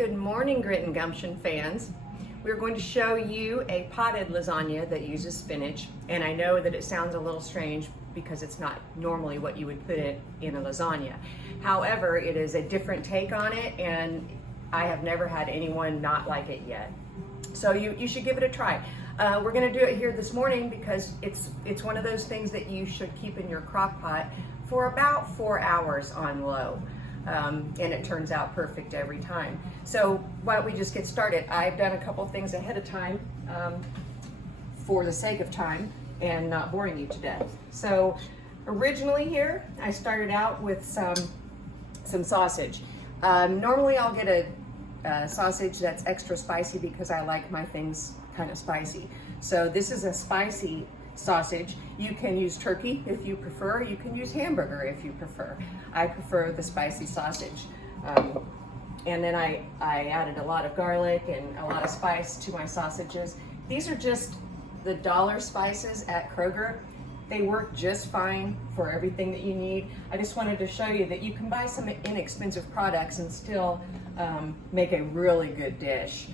Good morning, Grit and Gumption fans. We're going to show you a potted lasagna that uses spinach, and I know that it sounds a little strange because it's not normally what you would put it in a lasagna. However, it is a different take on it, and I have never had anyone not like it yet. So you should give it a try. We're going to do it here this morning because it's one of those things that you should keep in your crock pot for about 4 hours on low. And it turns out perfect every time. So why don't we just get started? I've done a couple things ahead of time for the sake of time and not boring you to death. So originally here, I started out with some sausage. Normally I'll get a sausage that's extra spicy because I like my things kind of spicy. So this is a spicy sausage. You can use turkey if you prefer. You can use hamburger if you prefer. I prefer the spicy sausage. And then I added a lot of garlic and a lot of spice to my sausages. These are just the dollar spices at Kroger. They work just fine for everything that you need. I just wanted to show you that you can buy some inexpensive products and still make a really good dish,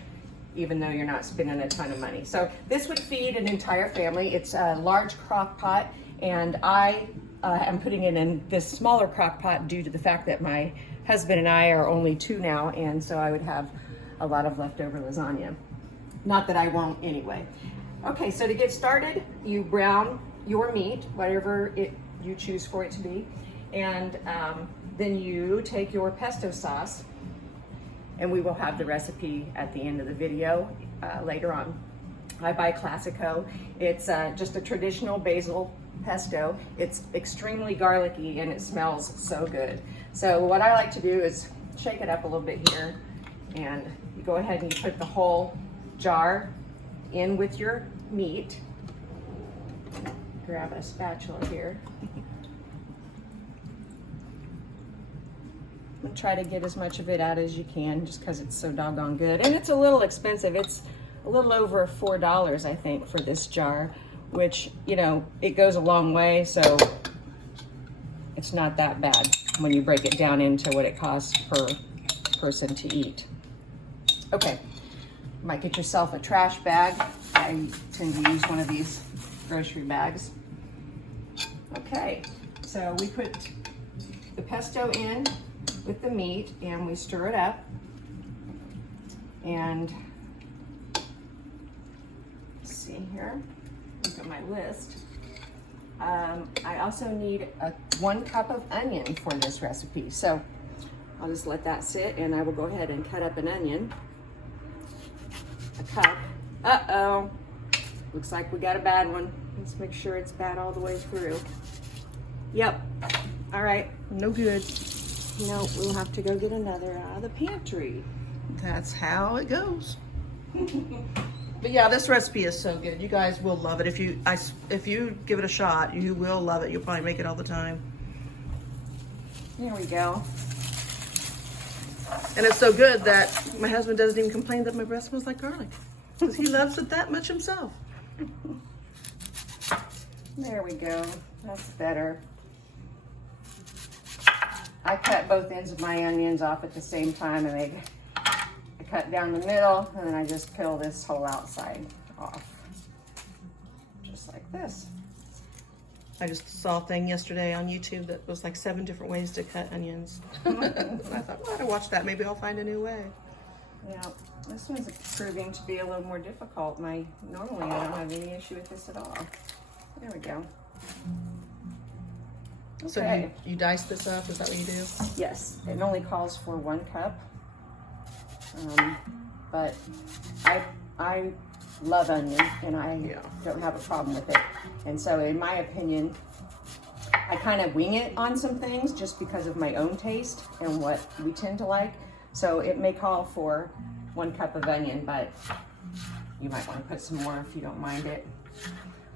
even though you're not spending a ton of money. So this would feed an entire family. It's a large crock pot, and I am putting it in this smaller crock pot due to the fact that my husband and I are only 2 now, and so I would have a lot of leftover lasagna. Not that I won't anyway. Okay, so to get started, you brown your meat, whatever you choose for it to be, and then you take your pesto sauce, and we will have the recipe at the end of the video later on. I buy Classico. It's just a traditional basil pesto. It's extremely garlicky and it smells so good. So what I like to do is shake it up a little bit here, and you go ahead and you put the whole jar in with your meat. Grab a spatula here. Try to get as much of it out as you can just because it's so doggone good. And it's a little expensive. It's a little over $4, I think, for this jar, which, you know, it goes a long way, so it's not that bad when you break it down into what it costs per person to eat. Okay, you might get yourself a trash bag. I tend to use one of these grocery bags. Okay, so we put the pesto in with the meat and we stir it up, and let's see here, look at my list. I also need 1 cup of onion for this recipe, so I'll just let that sit and I will go ahead and cut up an onion. A cup. Uh-oh, looks like we got a bad one. Let's make sure it's bad all the way through. Yep, all right, no good. No, we'll have to go get another out of the pantry. That's how it goes. But yeah, this recipe is so good. You guys will love it. If you give it a shot, you will love it. You'll probably make it all the time. There we go. And it's so good that my husband doesn't even complain that my breath smells like garlic, because he loves it that much himself. There we go. That's better. I cut both ends of my onions off at the same time, and I cut down the middle, and then I just peel this whole outside off, just like this. I just saw a thing yesterday on YouTube that was like 7 different ways to cut onions. And I thought, well, I gotta watch that. Maybe I'll find a new way. Yeah, this one's proving to be a little more difficult. Normally I don't have any issue with this at all. There we go. Okay. So you dice this up, is that what you do? Yes, it only calls for 1 cup, but I love onion, and I don't have a problem with it. And so in my opinion, I kind of wing it on some things just because of my own taste and what we tend to like. So it may call for 1 cup of onion, but you might want to put some more if you don't mind it.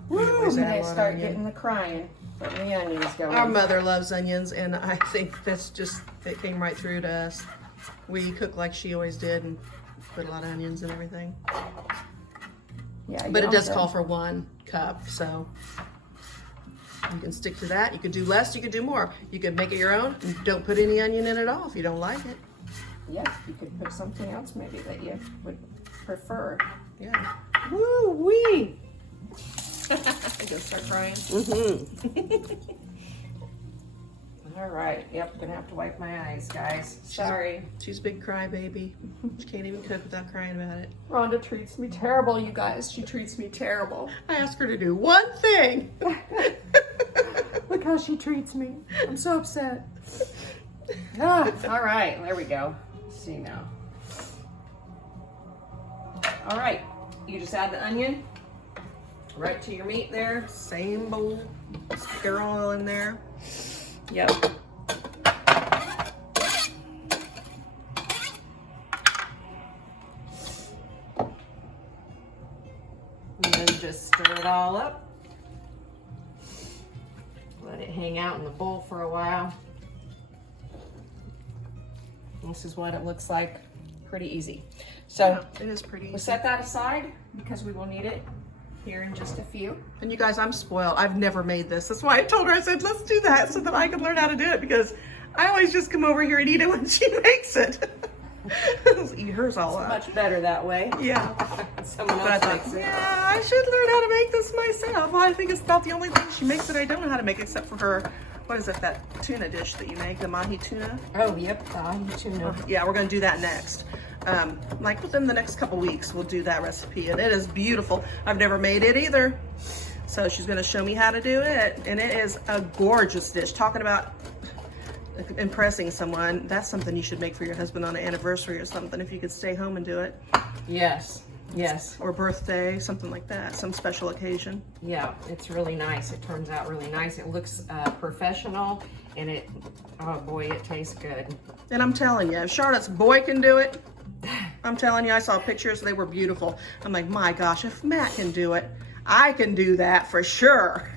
Woo, and I start getting the crying. But the onions going. Our mother loves onions, and I think that's just, it came right through to us. We cook like she always did and put a lot of onions and everything. Yeah, but it does call for 1 cup, so you can stick to that. You could do less, you could do more. You could make it your own and don't put any onion in at all if you don't like it. yes, you could put something else maybe that you would prefer. Yeah. Woo wee! I just start crying. All right. Yep, gonna have to wipe my eyes, guys. Sorry. She's a big crybaby. She can't even cook without crying about it. Rhonda treats me terrible, you guys. She treats me terrible. I asked her to do one thing. Look how she treats me. I'm so upset. Ah, all right, there we go. Let's see now. All right, you just add the onion right to your meat there. Same bowl. Stir oil in there. Yep. And then just stir it all up. Let it hang out in the bowl for a while. This is what it looks like. Pretty easy. So yeah, it is pretty easy. We'll set that aside because we will need it here in just a few. And you guys, I'm spoiled. I've never made this. That's why I told her, I said, let's do that so that I can learn how to do it, because I always just come over here and eat it when she makes it. Eat hers all up. Much better that way. Yeah. Someone But I else thought, makes it. yeah, I should learn how to make this myself. Well, I think it's about the only thing she makes that I don't know how to make, except for her, what is it, that tuna dish that you make, the mahi tuna? Oh, yep, tuna. Yeah, we're gonna do that next. Like within the next couple weeks, we'll do that recipe, and it is beautiful. I've never made it either. So she's gonna show me how to do it, and it is a gorgeous dish. Talking about impressing someone, that's something you should make for your husband on an anniversary or something, if you could stay home and do it. Yes, yes. Or birthday, something like that, some special occasion. Yeah, it's really nice. It turns out really nice. It looks professional, and it, oh boy, it tastes good. And I'm telling you, if Charlotte's boy can do it, I'm telling you, I saw pictures, they were beautiful. I'm like, my gosh, if Matt can do it, I can do that for sure.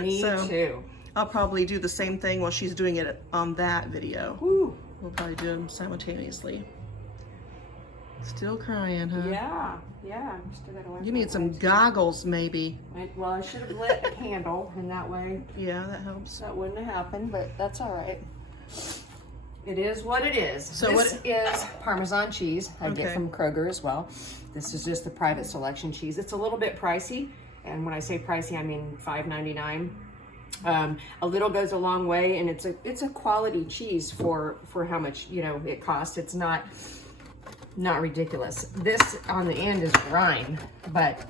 Me too. I'll probably do the same thing while she's doing it on that video. Woo. We'll probably do them simultaneously. Still crying, huh? Yeah, yeah. Still gotta wipe You my need some eyes. goggles, maybe. Well, I should have lit a candle, and that way Yeah, that helps. that wouldn't have happened, but that's all right. It is what it is. So this is Parmesan cheese I get Okay. from Kroger as well. This is just the private selection cheese. It's a little bit pricey, and when I say pricey, I mean $5.99. A little goes a long way, and it's a quality cheese for how much it costs. It's not ridiculous. This on the end is brine, but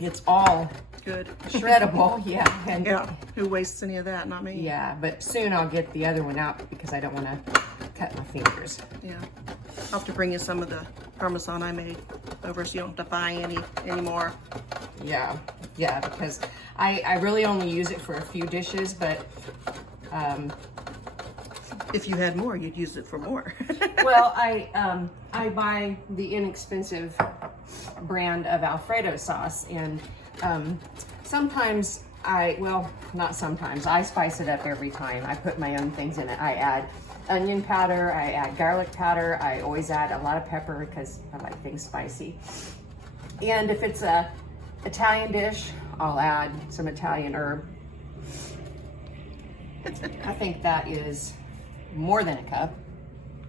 it's all Good. shreddable. Yeah, and Yeah. Who wastes any of that? Not me. yeah, but soon I'll get the other one out because I don't want to cut my fingers. Yeah. I'll have to bring you some of the Parmesan I made over so you don't have to buy any anymore. Yeah, yeah, because I really only use it for a few dishes, but If you had more, you'd use it for more. well, I buy the inexpensive brand of Alfredo sauce, and sometimes not sometimes, I spice it up every time. I put my own things in it. I add onion powder, I add garlic powder, I always add a lot of pepper because I like things spicy. And if it's a Italian dish, I'll add some Italian herb. I think that is more than a cup.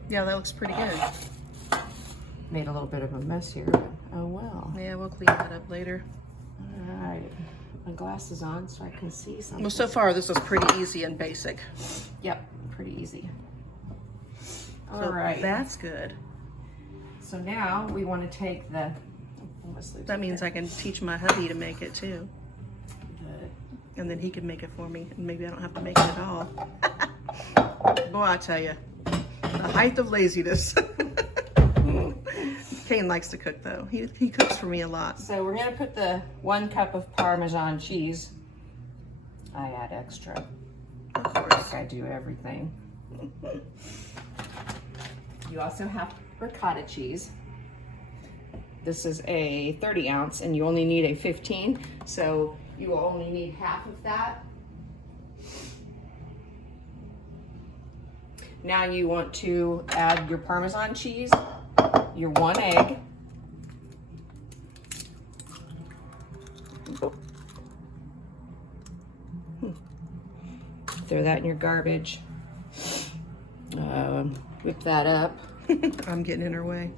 Yeah, that looks pretty good. Made a little bit of a mess here, but oh well. Yeah, we'll clean that up later. All right, my glasses on so I can see something. Well, so far this is pretty easy and basic. Yep, pretty easy. All So right. that's good. So now we want to take the. That means I can teach my hubby to make it too. And then he can make it for me, and maybe I don't have to make it at all. Boy, I tell you, the height of laziness. Kane likes to cook though. He cooks for me a lot. So we're gonna put the 1 cup of Parmesan cheese. I add extra. Of course. Like I do everything. You also have ricotta cheese. This is a 30 ounce, and you only need a 15, so you will only need half of that. Now you want to add your Parmesan cheese, your 1 egg, throw that in your garbage, whip that up. I'm getting in her way.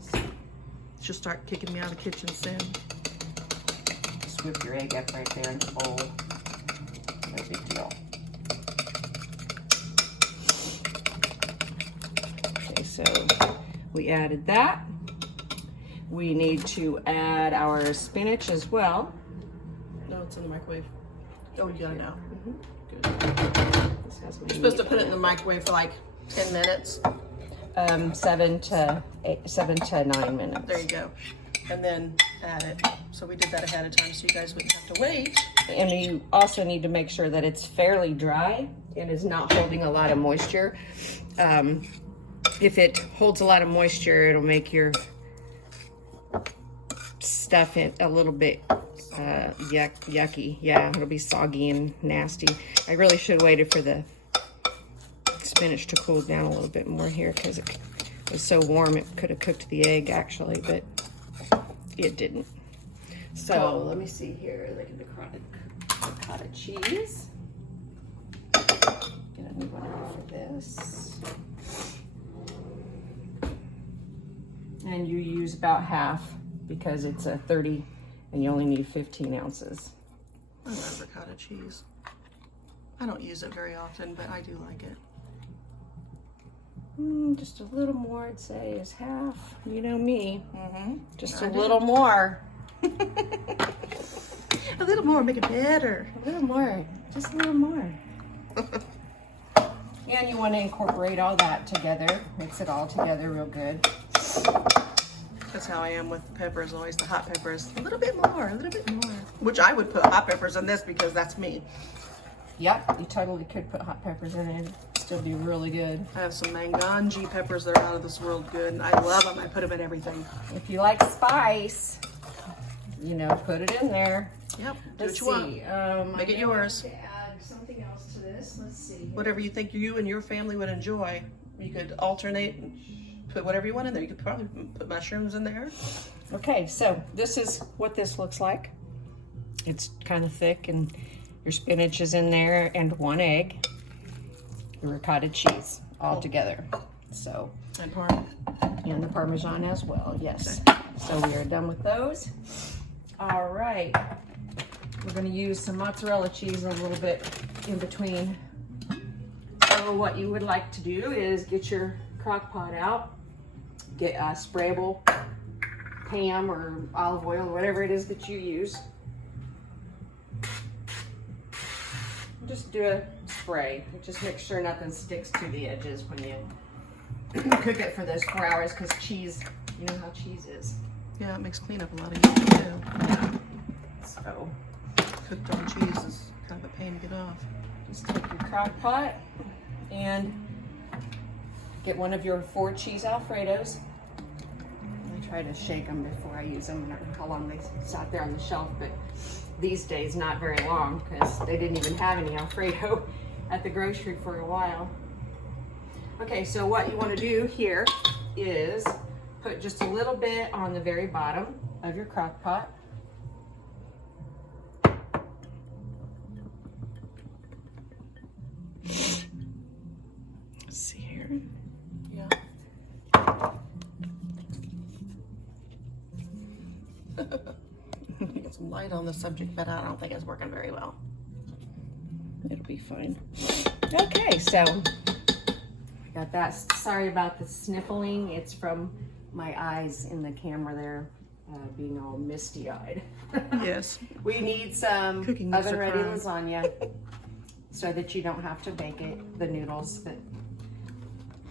She'll start kicking me out of the kitchen soon. Just whip your egg up right there in the bowl. No big deal. Okay, so we added that. We need to add our spinach as well. No, it's in the microwave. Oh, you got it now. Good. This has You're supposed to put it in the microwave for like 10 minutes. 7 to 9 minutes. There you go. And then add it. So we did that ahead of time so you guys wouldn't have to wait. And you also need to make sure that it's fairly dry and is not holding a lot of moisture. If it holds a lot of moisture, it'll make your stuff in a little bit yucky. Yeah, it'll be soggy and nasty. I really should have waited for the spinach to cool down a little bit more here because it was so warm it could have cooked the egg actually, but it didn't. So let me see here. Look at the ricotta cheese. Get a new one out for this. And you use about half because it's a 30 and you only need 15 ounces. I love ricotta cheese. I don't use it very often, but I do like it. Just a little more, I'd say, is half. You know me. Just a do. little more. A little more, make it better. A little more. Just a little more. And you want to incorporate all that together. Mix it all together real good. That's how I am with the peppers, always the hot peppers. A little bit more, a little bit more. Which I would put hot peppers in this because that's me. Yep, you totally could put hot peppers in it. It'd still be really good. I have some manganji peppers that are out of this world good. And I love them. I put them in everything. If you like spice, you know, put it in there. Yep, do Let's what you see. want. Make it yours. To add something else to this. Let's see. Whatever you think you and your family would enjoy. You could alternate and put whatever you want in there. You could probably put mushrooms in there. Okay, so this is what this looks like. It's kind of thick and your spinach is in there and 1 egg. Your ricotta cheese all together. So, And parm. and the Parmesan as well, yes. So we are done with those. All right, we're gonna use some mozzarella cheese a little bit in between. So what you would like to do is get your crock pot out, get a sprayable Pam or olive oil or whatever it is that you use. Just do a spray. Just make sure nothing sticks to the edges when you cook it for those 4 hours because cheese, you know how cheese is. Yeah, it makes cleanup a lot easier too. Yeah. So Cooked on cheese is kind of a pain to get off. just take your crock pot and get one of your 4 cheese Alfredos. I try to shake them before I use them. I don't know how long they sat there on the shelf, but these days not very long because they didn't even have any Alfredo at the grocery for a while. Okay, so what you want to do here is put just a little bit on the very bottom of your crock pot. Let's see here. Yeah. Get some light on the subject, but I don't think it's working very well. It'll be fine. Okay, so got that. Sorry about the sniffling. It's from my eyes in the camera there being all misty-eyed. Yes. We need some Cooking makes a oven-ready crime. lasagna so that you don't have to bake it, the noodles. But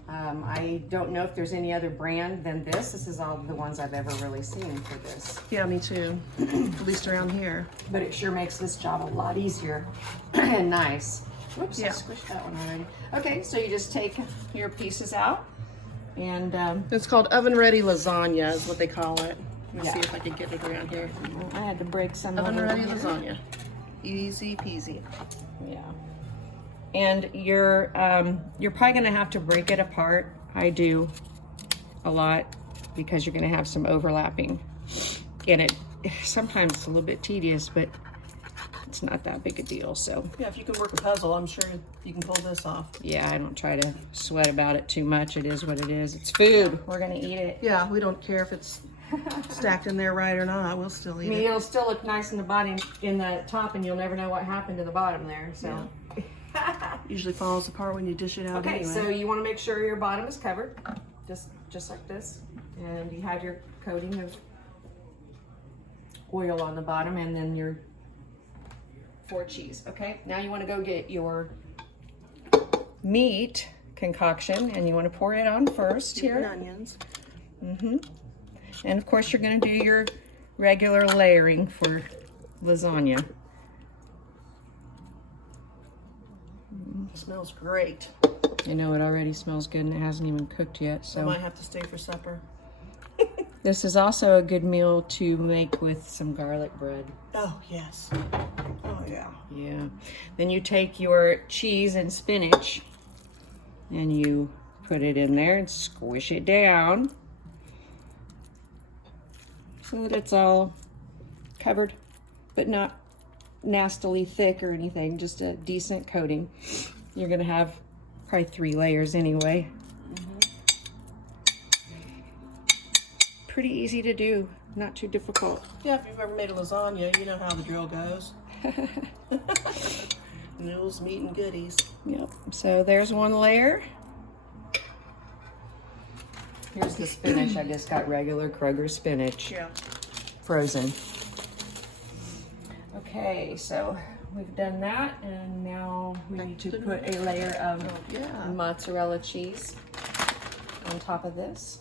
I don't know if there's any other brand than this. This is all the ones I've ever really seen for this. Yeah, me too. At least around here. But it sure makes this job a lot easier and nice. Whoops, I Yeah. squished that one already. Okay, so you just take your pieces out and It's called oven-ready lasagna is what they call it. Let me Yeah. see if I can get it around here. I had to break some over Oven-ready here. lasagna. Easy peasy. Yeah. And you're probably gonna have to break it apart. I do a lot because you're gonna have some overlapping. And it sometimes it's a little bit tedious, but it's not that big a deal. So yeah, if you can work a puzzle, I'm sure you can pull this off. yeah, I don't try to sweat about it too much. It is what it is. It's food. We're gonna eat it. Yeah, we don't care if it's stacked in there right or not. We'll still eat I mean, it. it'll still look nice in the bottom, in the top, and you'll never know what happened to the bottom there. So. Yeah. Usually falls apart when you dish it out. Okay, anyway. so you want to make sure your bottom is covered, just like this, and you have your coating of oil on the bottom, and then your 4 cheese. Okay, now you want to go get your meat concoction, and you want to pour it on first Chicken here. onions. And of course, you're going to do your regular layering for lasagna. Smells great. I know it already smells good, and it hasn't even cooked yet. I So might have to stay for supper. this is also a good meal to make with some garlic bread. Oh, yes. Oh, yeah. Yeah. Then you take your cheese and spinach and you put it in there and squish it down so that it's all covered, but not nastily thick or anything, just a decent coating. You're gonna have probably 3 layers anyway. Pretty easy to do, not too difficult. Yeah, if you've ever made a lasagna, you know how the drill goes. Noodles, meat, and goodies. Yep, so there's 1 layer. Here's the spinach. I just got regular Kroger spinach, Yeah. frozen. Okay, so we've done that, and now we need to put a layer of Yeah. mozzarella cheese on top of this.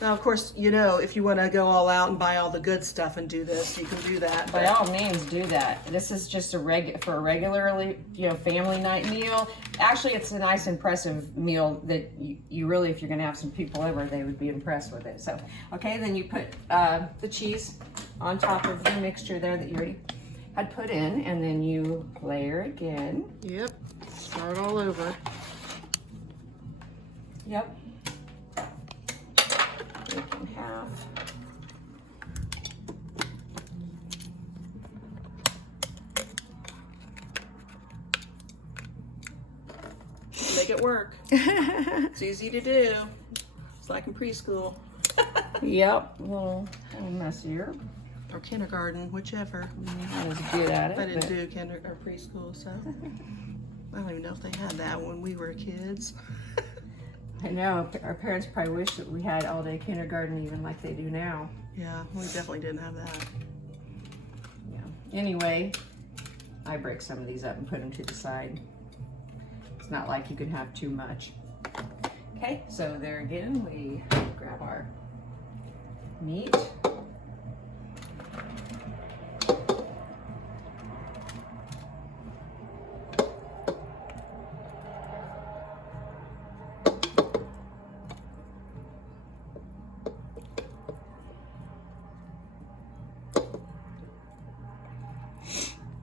Now, of course, you know, if you want to go all out and buy all the good stuff and do this, you can do that. By all means, do that. This is just for a regularly, family night meal. Actually, it's a nice, impressive meal that you really, if you're going to have some people over, they would be impressed with it. So, okay, then you put the cheese on top of the mixture there that you already had put in, and then you layer again. Yep. Start all over. Yep. Break in half. Make it work. It's easy to do. It's like in preschool. Yep, a little messier. Or kindergarten, whichever. I was good at it. I didn't but- do kindergarten or preschool, so I don't even know if they had that when we were kids. I know, our parents probably wish that we had all-day kindergarten even like they do now. Yeah, we definitely didn't have that. Yeah. Anyway, I break some of these up and put them to the side. It's not like you can have too much. Okay, so there again, we grab our meat.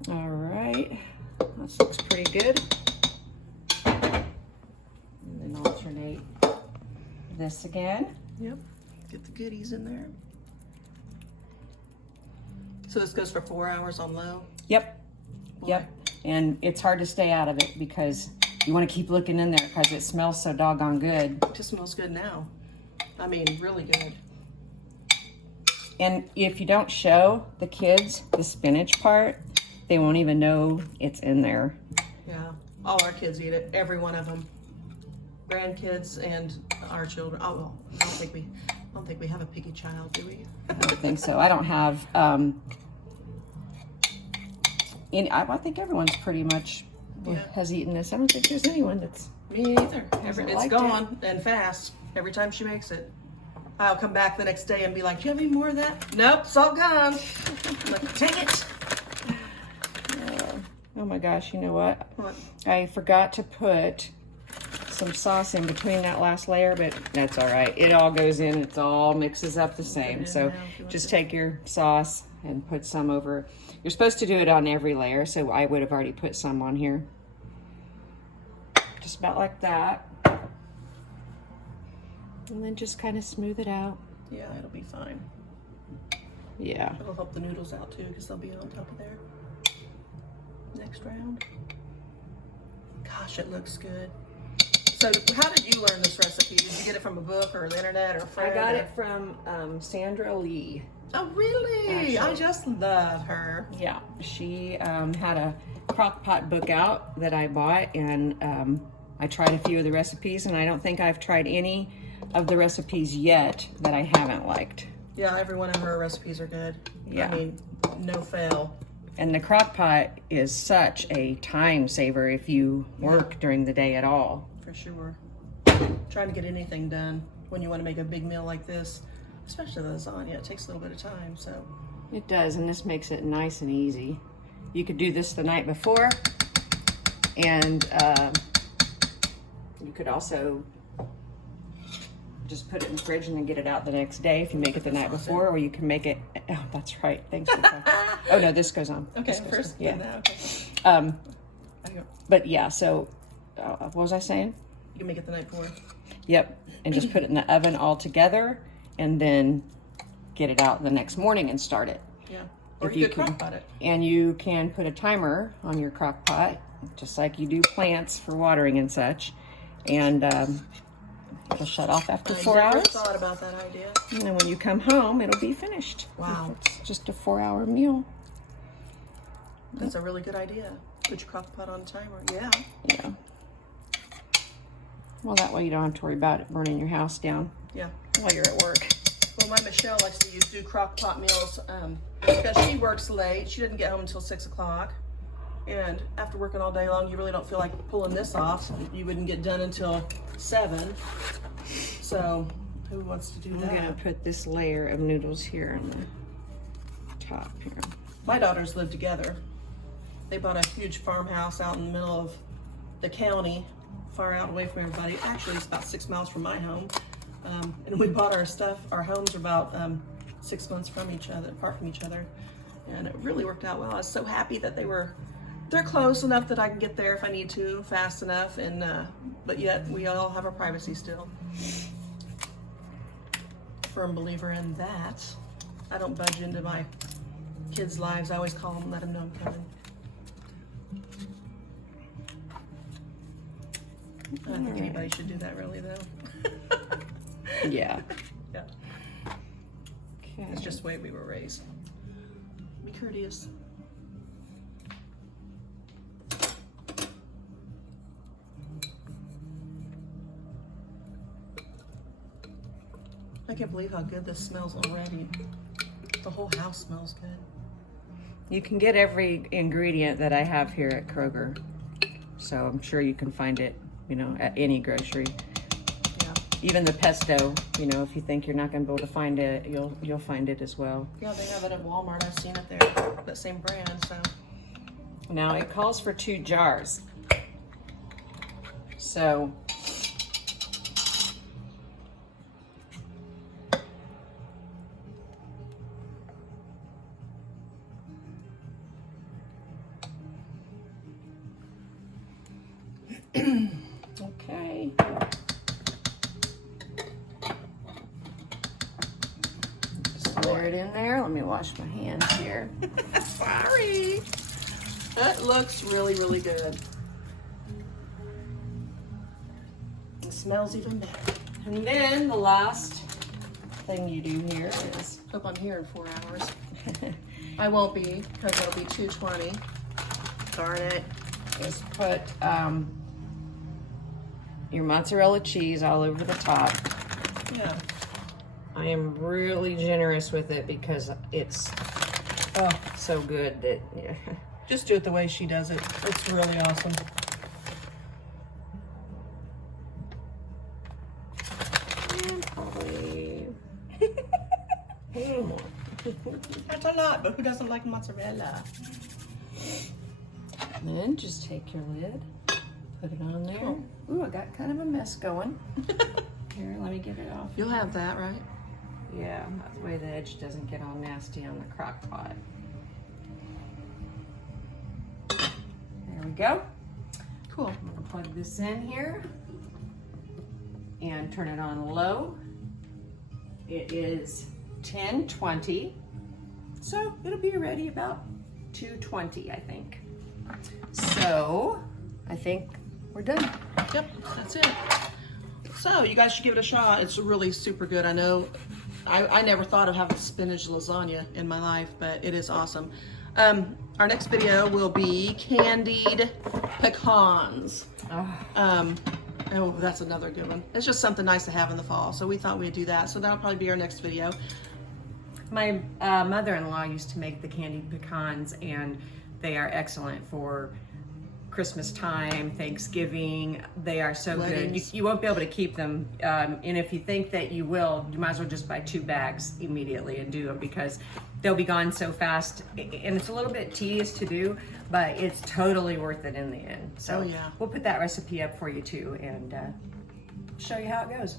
All right, this looks pretty good. And then alternate this again. Yep. Get the goodies in there. So this goes for 4 hours on low? Yep, Boy. yep. And it's hard to stay out of it because you want to keep looking in there because it smells so doggone good. It just smells good now. I mean, really good. And if you don't show the kids the spinach part, they won't even know it's in there. Yeah. All our kids eat it. Every one of them. Grandkids and our children. Oh, well, I don't think we have a picky child, do we? I don't think so. I don't have, I think everyone's pretty much has eaten this. I don't think there's anyone that's... Me either. It's It's gone and fast every time she makes it. I'll come back the next day and be like, do you have any more of that? Nope, it's all gone. I'm like, dang it. Oh my gosh, you know what? What? I forgot to put some sauce in between that last layer, but that's all right. It all goes in, it all mixes up the same. in So now if you want just to. take your sauce and put some over. You're supposed to do it on every layer, so I would have already put some on here. Just about like that. And then just kind of smooth it out. Yeah, it'll be fine. Yeah. It'll help the noodles out too, because they'll be on top of there. Next round. Gosh, it looks good. So how did you learn this recipe? Did you get it from a book or the internet or a friend? I got it from Sandra Lee. Oh, really? Actually. I just love her. Yeah, she had a Crockpot book out that I bought, and I tried a few of the recipes, and I don't think I've tried any of the recipes yet that I haven't liked. Yeah, every one of her recipes are good. Yeah. I mean, no fail. And the Crockpot is such a time saver if you work during the day at all. For sure. Trying to get anything done when you want to make a big meal like this, especially lasagna, it takes a little bit of time, so. It does, and this makes it nice and easy. You could do this the night before, and you could also just put it in the fridge and then get it out the next day if you make it the night before, or you can make it, oh, that's right, thanks for that. Oh no, this goes on. Okay, this goes first, on. Yeah. Okay. But yeah, so, what was I saying? You can make it the night before. Yep, and just put it in the oven all together, and then get it out the next morning and start it. Yeah, or If you you could can- crock pot it. And you can put a timer on your crock pot, just like you do plants for watering and such, and it'll shut off after 4 I never hours. thought about that idea. And then when you come home, it'll be finished. Wow. It's just a 4-hour meal. That's a really good idea. Put your crock pot on a timer. Yeah. Yeah. Well, that way you don't have to worry about it burning your house down Yeah. while you're at work. Well, my Michelle likes to do crock pot meals because she works late. She didn't get home until 6 o'clock. And after working all day long, you really don't feel like pulling this off. You wouldn't get done until 7. So who wants to do I'm that? gonna put this layer of noodles here on the top here. My daughters live together. They bought a huge farmhouse out in the middle of the county, far out away from everybody. Actually, it's about 6 miles from my home. And we bought our stuff. Our homes are about 6 months from each other, apart from each other. And it really worked out well. I was so happy that they're close enough that I can get there if I need to, fast enough, and but yet we all have our privacy still. Firm believer in that. I don't budge into my kids' lives. I always call them, let them know I'm coming. I don't think anybody should do that, really, though. Yeah. Yeah, Okay. it's just the way we were raised. Be courteous. I can't believe how good this smells already. The whole house smells good. You can get every ingredient that I have here at Kroger, so I'm sure you can find it, you know, at any grocery. Yeah. Even the pesto, you know, if you think you're not going to be able to find it, you'll find it as well. Yeah, they have it at Walmart. I've seen it there. That same brand, so. Now it calls for 2 jars, so okay. Just layer it in there. Let me wash my hands here. Sorry. That looks really, really good. It smells even better. And then the last thing you do here is Hope I'm here in 4 hours. I won't be, because it'll be 2:20. Darn it. just put your mozzarella cheese all over the top. Yeah. I am really generous with it because it's so good that Just do it the way she does it. It's really awesome. and probably a little more. That's a lot, but who doesn't like mozzarella? And then just take your lid, put it on there. Cool. Ooh, I got kind of a mess going. Here, let me get it off. You'll have that, right? Yeah, that way the edge doesn't get all nasty on the crock pot. There we go. Cool. I'm gonna plug this in here and turn it on low. It is 10:20 So it'll be ready about 2:20, I think. So I think we're done. Yep, that's it. So you guys should give it a shot. It's really super good. I know I never thought of having spinach lasagna in my life, but it is awesome. Our next video will be candied pecans. Oh, that's another good one. It's just something nice to have in the fall. So we thought we'd do that. So that'll probably be our next video. My mother-in-law used to make the candied pecans, and they are excellent for Christmas time, Thanksgiving. They are so Weddings. good. You won't be able to keep them. And if you think that you will, you might as well just buy 2 bags immediately and do them, because they'll be gone so fast. And it's a little bit tedious to do, but it's totally worth it in the end. So Oh, yeah. we'll put that recipe up for you too, and show you how it goes.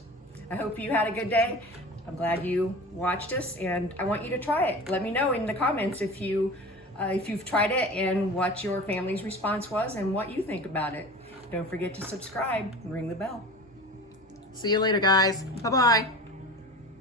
I hope you had a good day. I'm glad you watched us, and I want you to try it. Let me know in the comments if you've tried it and what your family's response was and what you think about it. Don't forget to subscribe and ring the bell. See you later, guys. Bye-bye.